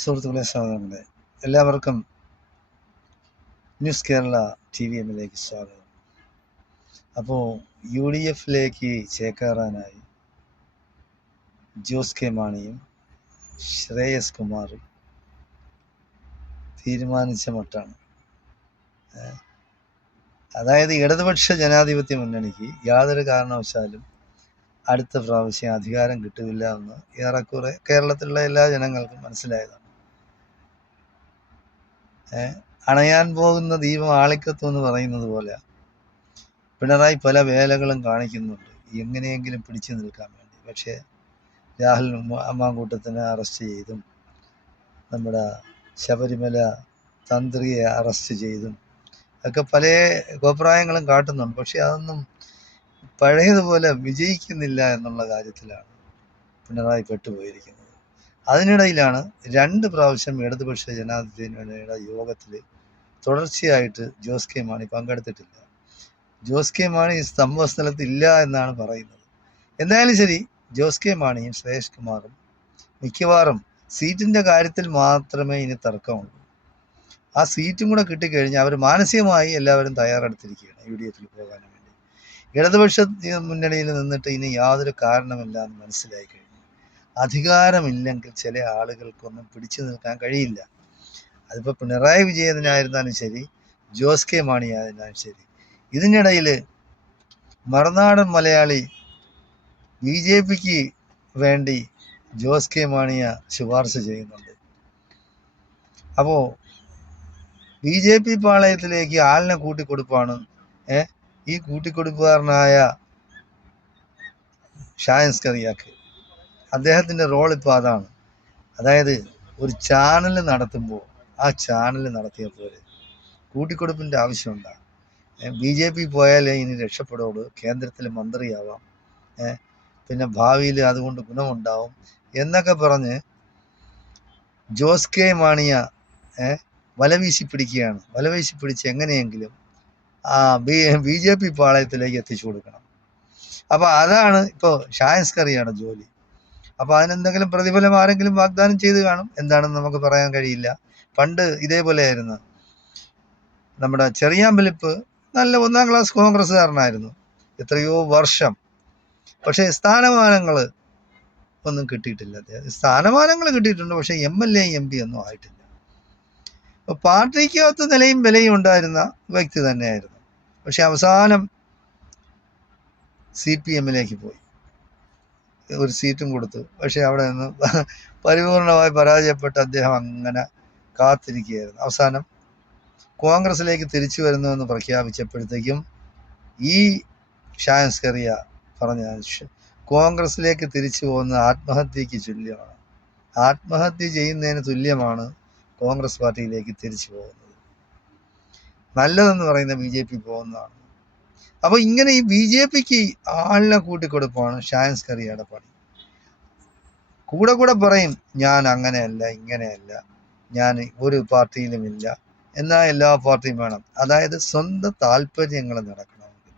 സുഹൃത്തുക്കളെ, സഹോദരങ്ങളെ, എല്ലാവർക്കും ന്യൂസ് കേരള TVMലേക്ക് സ്വാഗതം. അപ്പോൾ UDFിലേക്ക് ചേക്കേറാനായി ജോസ് കെ മാണിയും ശ്രേയസ് കുമാറും തീരുമാനിച്ച മട്ടാണ്. അതായത് ഇടതുപക്ഷ ജനാധിപത്യ മുന്നണിക്ക് യാതൊരു കാരണവശാലും അടുത്ത പ്രാവശ്യം അധികാരം കിട്ടില്ല എന്ന് ഏറെക്കുറെ കേരളത്തിലുള്ള എല്ലാ ജനങ്ങൾക്കും മനസ്സിലായതാണ്. അണയാൻ പോകുന്ന ദീപം ആളിക്കത്തും എന്ന് പറയുന്നത് പോലെ പിണറായി പല വേലകളും കാണിക്കുന്നുണ്ട് എങ്ങനെയെങ്കിലും പിടിച്ചു നിൽക്കാൻ വേണ്ടി. പക്ഷേ രാഹുൽ അമ്മാങ്കൂട്ടത്തിനെ അറസ്റ്റ് ചെയ്തും നമ്മുടെ ശബരിമല തന്ത്രിയെ അറസ്റ്റ് ചെയ്തും ഒക്കെ പല കോപ്രായങ്ങളും കാട്ടുന്നുണ്ട്. പക്ഷെ അതൊന്നും പഴയതുപോലെ വിജയിക്കുന്നില്ല എന്നുള്ള കാര്യത്തിലാണ് പിണറായി പെട്ടുപോയിരിക്കുന്നത്. അതിനിടയിലാണ് 2 പ്രാവശ്യം ഇടതുപക്ഷ ജനാധിപത്യ മുന്നണിയുടെ യോഗത്തിൽ തുടർച്ചയായിട്ട് ജോസ് കെ മാണി പങ്കെടുത്തിട്ടില്ല. ജോസ് കെ മാണി സംഭവ സ്ഥലത്ത് ഇല്ല എന്നാണ് പറയുന്നത്. എന്തായാലും ശരി, ജോസ് കെ മാണിയും ശ്രേയസ് കുമാറും മിക്കവാറും സീറ്റിൻ്റെ കാര്യത്തിൽ മാത്രമേ ഇനി തർക്കമുള്ളൂ. ആ സീറ്റും കൂടെ കിട്ടിക്കഴിഞ്ഞാൽ അവർ മാനസികമായി എല്ലാവരും തയ്യാറെടുത്തിരിക്കുകയാണ് UDFിൽ പോകാൻ വേണ്ടി. ഇടതുപക്ഷ മുന്നണിയിൽ നിന്നിട്ട് ഇനി യാതൊരു കാരണമില്ല എന്ന് മനസ്സിലായി കഴിഞ്ഞു. അധികാരമില്ലെങ്കിൽ ചില ആളുകൾക്കൊന്നും പിടിച്ചു നിൽക്കാൻ കഴിയില്ല. അതിപ്പോൾ പിണറായി വിജയനായിരുന്നാലും ശരി, ജോസ് കെ മാണി ആയിരുന്നാലും ശരി. ഇതിനിടയിൽ മറുനാടൻ മലയാളി BJPക്ക് വേണ്ടി ജോസ് കെ മാണിയെ ശുപാർശ ചെയ്യുന്നുണ്ട്. അപ്പോൾ BJP പാളയത്തിലേക്ക് ആളിനെ കൂട്ടിക്കൊടുപ്പാണ് ഈ കൂട്ടിക്കൊടുപ്പുകാരനായ ഷായൻസ്കറിയാക്ക്. അദ്ദേഹത്തിൻ്റെ റോൾ ഇപ്പോൾ അതാണ്. അതായത് ഒരു ചാനൽ നടത്തുമ്പോൾ ആ ചാനൽ നടത്തിയ പോലെ കൂട്ടിക്കൊടുപ്പിൻ്റെ ആവശ്യമുണ്ടാകും. BJP പോയാലേ ഇനി രക്ഷപ്പെടുള്ളൂ, കേന്ദ്രത്തിൽ മന്ത്രിയാവാം, പിന്നെ ഭാവിയിൽ അതുകൊണ്ട് ഗുണമുണ്ടാവും എന്നൊക്കെ പറഞ്ഞ് ജോസ് കെ മാണിയ വലവീശി പിടിക്കുകയാണ്. വലവീശി പിടിച്ച് എങ്ങനെയെങ്കിലും BJP പാളയത്തിലേക്ക് എത്തിച്ചു കൊടുക്കണം. അപ്പോൾ അതാണ് ഇപ്പോൾ ഷായൻസ്കറിയാണ് ജോലി. അപ്പോൾ അതിനെന്തെങ്കിലും പ്രതിഫലം ആരെങ്കിലും വാഗ്ദാനം ചെയ്ത് കാണും. എന്താണെന്ന് നമുക്ക് പറയാൻ കഴിയില്ല. പണ്ട് ഇതേപോലെയായിരുന്നു. നമ്മുടെ ചെറിയാമ്പലിപ്പ് നല്ല 1ാം ക്ലാസ് കോൺഗ്രസ്സുകാരനായിരുന്നു എത്രയോ വർഷം. പക്ഷേ സ്ഥാനമാനങ്ങൾ ഒന്നും കിട്ടിയിട്ടില്ല. സ്ഥാനമാനങ്ങൾ കിട്ടിയിട്ടുണ്ട്, പക്ഷേ MLA MP ഒന്നും ആയിട്ടില്ല. അപ്പോൾ പാർട്ടിക്കകത്ത് നിലയും വിലയും ഉണ്ടായിരുന്ന വ്യക്തി തന്നെയായിരുന്നു. പക്ഷെ അവസാനം CPMലേക്ക് പോയി, ഒരു സീറ്റും കൊടുത്തു. പക്ഷെ അവിടെ നിന്ന് പരിപൂർണമായി പരാജയപ്പെട്ട് അദ്ദേഹം അങ്ങനെ കാത്തിരിക്കുകയായിരുന്നു. അവസാനം കോൺഗ്രസിലേക്ക് തിരിച്ചു വരുന്നുവെന്ന് പ്രഖ്യാപിച്ചപ്പോഴത്തേക്കും ഈ ഷായൻസ്കറിയ പറഞ്ഞ കോൺഗ്രസിലേക്ക് തിരിച്ചു പോകുന്ന ആത്മഹത്യക്ക് തുല്യമാണ്, ആത്മഹത്യ ചെയ്യുന്നതിന് തുല്യമാണ് കോൺഗ്രസ് പാർട്ടിയിലേക്ക് തിരിച്ചു പോകുന്നത്. നല്ലതെന്ന് പറയുന്ന BJP പോകുന്നതാണ്. അപ്പോൾ ഇങ്ങനെ ഈ BJPക്ക് ആളിനെ കൂട്ടിക്കൊടുപ്പാണ് ഷായൻസ്കറിയയുടെ പണി. കൂടെ പറയും, ഞാൻ അങ്ങനെയല്ല ഇങ്ങനെയല്ല, ഞാൻ ഒരു പാർട്ടിയിലുമില്ല, എന്നാൽ എല്ലാ പാർട്ടിയും വേണം. അതായത് സ്വന്തം താല്പര്യങ്ങൾ നടക്കണമെങ്കിൽ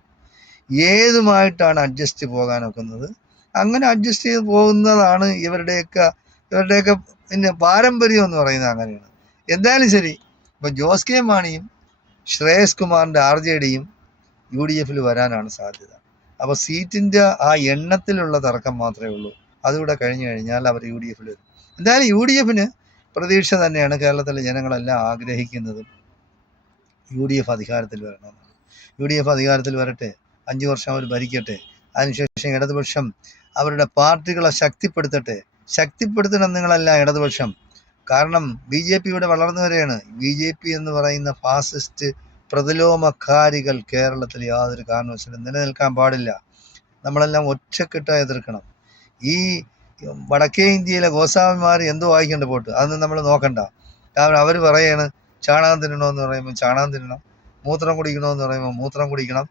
ഏതുമായിട്ടാണ് അഡ്ജസ്റ്റ് പോകാൻ ഒക്കുന്നത് അങ്ങനെ അഡ്ജസ്റ്റ് ചെയ്ത് പോകുന്നതാണ് ഇവരുടെയൊക്കെ പിന്നെ പാരമ്പര്യം എന്ന് പറയുന്നത് അങ്ങനെയാണ്. എന്തായാലും ശരി, ഇപ്പോൾ ജോസ് കെ മാണിയും ശ്രേയസ് കുമാറിൻ്റെ RJDയും UDFിൽ വരാനാണ് സാധ്യത. അപ്പോൾ സീറ്റിൻ്റെ ആ എണ്ണത്തിലുള്ള തർക്കം മാത്രമേ ഉള്ളൂ. അതുകൂടെ കഴിഞ്ഞു കഴിഞ്ഞാൽ അവർ UDFിൽ വരും. എന്തായാലും UDFിന് പ്രതീക്ഷ തന്നെയാണ്. കേരളത്തിലെ ജനങ്ങളെല്ലാം ആഗ്രഹിക്കുന്നതും UDF അധികാരത്തിൽ വരണമെന്നാണ്. UDF അധികാരത്തിൽ വരട്ടെ, 5 വർഷം അവർ ഭരിക്കട്ടെ. അതിനുശേഷം ഇടതുപക്ഷം അവരുടെ പാർട്ടികളെ ശക്തിപ്പെടുത്തണം നിങ്ങളെല്ലാം ഇടതുപക്ഷം. കാരണം BJP ഇവിടെ വളർന്നു വരികയാണ്. BJP എന്ന് പറയുന്ന ഫാസിസ്റ്റ് പ്രതിലോമക്കാരികൾ കേരളത്തിൽ യാതൊരു കാരണവശാലും നിലനിൽക്കാൻ പാടില്ല. നമ്മളെല്ലാം ഒറ്റക്കെട്ടായി എതിർക്കണം. ഈ വടക്കേ ഇന്ത്യയിലെ ഗോസ്വാമിമാർ എന്തോ വായിക്കേണ്ട പോട്ട്, അതൊന്നും നമ്മൾ നോക്കണ്ട. കാരണം അവർ പറയാണ് ചാണകം തിന്നണമെന്ന് പറയുമ്പോൾ ചാണകം തിന്നണം, മൂത്രം കുടിക്കണമെന്ന് പറയുമ്പോൾ മൂത്രം കുടിക്കണം,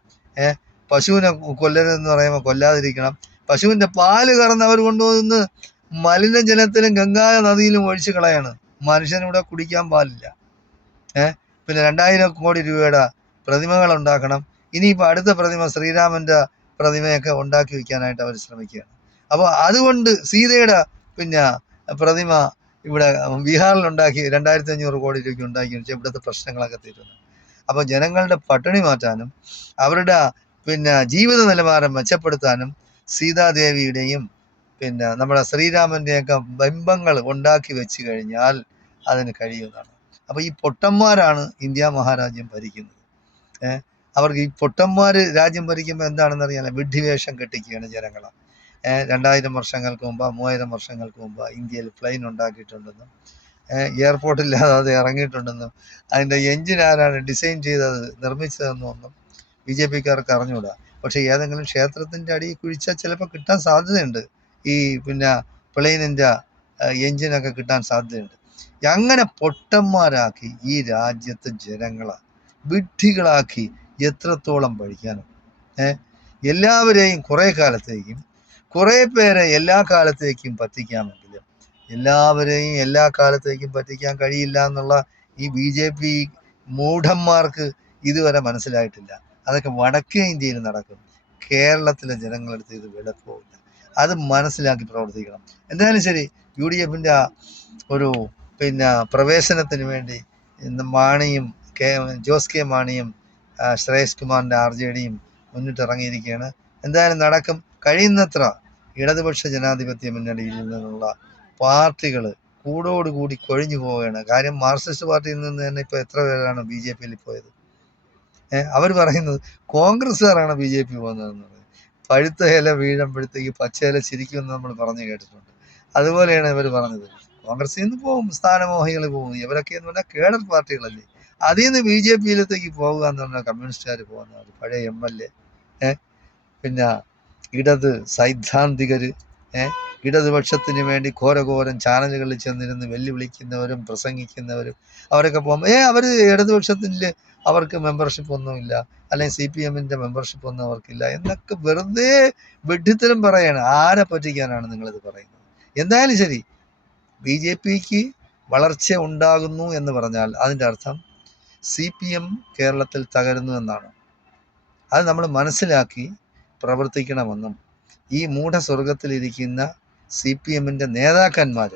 പശുവിനെ കൊല്ലരുതെന്ന് പറയുമ്പോൾ കൊല്ലാതിരിക്കണം. പശുവിൻ്റെ പാല് കറന്ന് അവർ കൊണ്ടുവന്ന് മലിനജലത്തിലും ഗംഗാ നദിയിലും ഒഴിച്ച് കളയാണ്. മനുഷ്യനിവിടെ കുടിക്കാൻ പാലില്ല. പിന്നെ 2000 കോടി രൂപയുടെ പ്രതിമകൾ ഉണ്ടാക്കണം. ഇനിയിപ്പോൾ അടുത്ത പ്രതിമ ശ്രീരാമൻ്റെ പ്രതിമയൊക്കെ ഉണ്ടാക്കി വയ്ക്കാനായിട്ട് അവർ ശ്രമിക്കുകയാണ്. അപ്പോൾ അതുകൊണ്ട് സീതയുടെ പിന്നെ പ്രതിമ ഇവിടെ ബീഹാറിലുണ്ടാക്കി 2500 കോടി രൂപയ്ക്ക് ഉണ്ടാക്കി വെച്ചാൽ ഇവിടുത്തെ പ്രശ്നങ്ങളൊക്കെ തീരുന്നു. അപ്പോൾ ജനങ്ങളുടെ പട്ടിണി മാറ്റാനും അവരുടെ ജീവിത നിലവാരം മെച്ചപ്പെടുത്താനും സീതാദേവിയുടെയും നമ്മുടെ ശ്രീരാമൻ്റെയൊക്കെ ബിംബങ്ങൾ ഉണ്ടാക്കി വെച്ച് കഴിഞ്ഞാൽ അതിന് കഴിയുന്നതാണ്. അപ്പോൾ ഈ പൊട്ടന്മാരാണ് ഇന്ത്യ മഹാരാജ്യം ഭരിക്കുന്നത്. അവർക്ക് ഈ പൊട്ടന്മാർ രാജ്യം ഭരിക്കുമ്പോൾ എന്താണെന്ന് അറിയാലോ, വിഡ്ഢിവേഷം കെട്ടിക്കുകയാണ് ജനങ്ങളെ. 2000 വർഷങ്ങൾക്ക് മുമ്പ് 3000 വർഷങ്ങൾക്ക് മുമ്പ് ഇന്ത്യയിൽ പ്ലെയിൻ ഉണ്ടാക്കിയിട്ടുണ്ടെന്നും എയർപോർട്ടില്ലാതെ അത് ഇറങ്ങിയിട്ടുണ്ടെന്നും അതിൻ്റെ എൻജിൻ ആരാണ് ഡിസൈൻ ചെയ്തത് നിർമ്മിച്ചതെന്നും ഒന്നും BJPക്കാർക്ക് അറിഞ്ഞുകൂടാ. പക്ഷേ ഏതെങ്കിലും ക്ഷേത്രത്തിൻ്റെ അടിയിൽ കുഴിച്ചാൽ ചിലപ്പോൾ കിട്ടാൻ സാധ്യതയുണ്ട്. ഈ പ്ലെയിനിൻ്റെ എൻജിനൊക്കെ കിട്ടാൻ സാധ്യതയുണ്ട്. അങ്ങനെ പൊട്ടന്മാരാക്കി ഈ രാജ്യത്തെ ജനങ്ങളെ വിഡ്ഢികളാക്കി എത്രത്തോളം പഠിക്കാനും എല്ലാവരെയും കുറേ കാലത്തേക്കും കുറേ പേരെ എല്ലാ കാലത്തേക്കും പറ്റിക്കാമെങ്കിലും എല്ലാവരെയും എല്ലാ കാലത്തേക്കും പറ്റിക്കാൻ കഴിയില്ല എന്നുള്ള ഈ BJP മൂഢന്മാർക്ക് ഇതുവരെ മനസ്സിലായിട്ടില്ല. അതൊക്കെ വടക്കേ ഇന്ത്യയിൽ നടക്കും. കേരളത്തിലെ ജനങ്ങളെടുത്ത് ഇത് വിലപ്പോവില്ല. അത് മനസ്സിലാക്കി പ്രവർത്തിക്കണം. എന്തായാലും ശരി, UDFൻ്റെ ഒരു പ്രവേശനത്തിന് വേണ്ടി ഇന്ന് മാണിയും ജോസ് കെ മാണിയും ശ്രേയസ് കുമാറിൻ്റെ RJDയും മുന്നിട്ടിറങ്ങിയിരിക്കുകയാണ്. എന്തായാലും നടക്കും. കഴിയുന്നത്ര ഇടതുപക്ഷ ജനാധിപത്യ മുന്നണിയിൽ നിന്നുള്ള പാർട്ടികൾ കൂടോടുകൂടി കൊഴിഞ്ഞു പോവുകയാണ്. കാര്യം മാർക്സിസ്റ്റ് പാർട്ടിയിൽ നിന്ന് തന്നെ ഇപ്പോൾ എത്ര പേരാണ് BJPയിൽ പോയത്? അവർ പറയുന്നത് കോൺഗ്രസ്സുകാരാണ് BJP പോകുന്നതെന്ന് പറയും. പഴുത്ത ഇല വീഴുമ്പോഴത്തേക്ക് പച്ച ഇല ചിരിക്കുമെന്ന് നമ്മൾ പറഞ്ഞു കേട്ടിട്ടുണ്ട്. അതുപോലെയാണ് ഇവർ പറഞ്ഞത്. കോൺഗ്രസിൽ നിന്ന് പോകും, സ്ഥാനമോഹികൾ പോകും. ഇവരൊക്കെ എന്ന് പറഞ്ഞാൽ കേഡർ പാർട്ടികളല്ലേ. അതിൽ നിന്ന് BJPയിലത്തേക്ക് പോകുക എന്ന് പറഞ്ഞാൽ കമ്മ്യൂണിസ്റ്റുകാർ പോകുന്നവർ, പഴയ MLA, ഇടത് സൈദ്ധാന്തികർ, ഇടതുപക്ഷത്തിന് വേണ്ടി ഘോരഘോരം ചാനലുകളിൽ ചെന്നിരുന്ന് വെല്ലുവിളിക്കുന്നവരും പ്രസംഗിക്കുന്നവരും അവരൊക്കെ പോകുമ്പോൾ അവർ ഇടതുപക്ഷത്തിൽ അവർക്ക് മെമ്പർഷിപ്പ് ഒന്നുമില്ല, അല്ലെങ്കിൽ CPMൻ്റെ മെമ്പർഷിപ്പ് ഒന്നും അവർക്കില്ല എന്നൊക്കെ വെറുതെ വെഡ്ഢിത്തരം പറയാണ്. ആരെ പറ്റിക്കാനാണ് നിങ്ങളിത് പറയുന്നത്? എന്തായാലും ശരി, BJPക്ക് വളർച്ച ഉണ്ടാകുന്നു എന്ന് പറഞ്ഞാൽ അതിൻ്റെ അർത്ഥം CPM കേരളത്തിൽ തകരുന്നു എന്നാണ്. അത് നമ്മൾ മനസ്സിലാക്കി പ്രവർത്തിക്കണമെന്നും ഈ മൂഢസ്വർഗത്തിലിരിക്കുന്ന CPMൻ്റെ നേതാക്കന്മാർ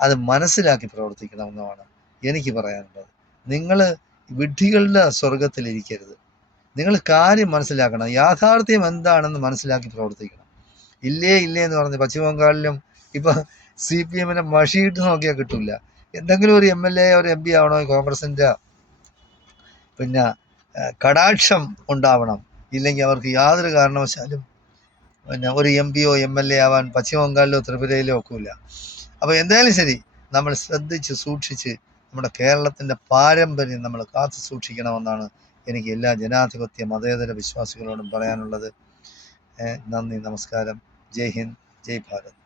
അത് മനസ്സിലാക്കി പ്രവർത്തിക്കണമെന്നുമാണ് എനിക്ക് പറയാനുള്ളത്. നിങ്ങൾ വിഡ്ഢികളുടെ സ്വർഗത്തിലിരിക്കരുത്. നിങ്ങൾ കാര്യം മനസ്സിലാക്കണം. യാഥാർത്ഥ്യം എന്താണെന്ന് മനസ്സിലാക്കി പ്രവർത്തിക്കണം. ഇല്ലേ എന്ന് പറഞ്ഞ് പശ്ചിമ ബംഗാളിലും ഇപ്പം CPMനെ മഷിയിട്ട് നോക്കിയാൽ കിട്ടില്ല. എന്തെങ്കിലും ഒരു MLA ഒരു MP ആവണോ കോൺഗ്രസിൻ്റെ കടാക്ഷം ഉണ്ടാവണം. ഇല്ലെങ്കിൽ അവർക്ക് യാതൊരു കാരണവശാലും ഒരു MPയോ MLA ആവാൻ പശ്ചിമ ബംഗാളിലോ ത്രിപുരയിലോ ഒക്കില്ല. അപ്പോൾ എന്തായാലും ശരി, നമ്മൾ ശ്രദ്ധിച്ച് സൂക്ഷിച്ച് നമ്മുടെ കേരളത്തിൻ്റെ പാരമ്പര്യം നമ്മൾ കാത്തു സൂക്ഷിക്കണമെന്നാണ് എനിക്ക് എല്ലാ ജനാധിപത്യ മതേതര വിശ്വാസികളോടും പറയാനുള്ളത്. നന്ദി, നമസ്കാരം. ജയ് ഹിന്ദ്, ജയ് ഭാരത്.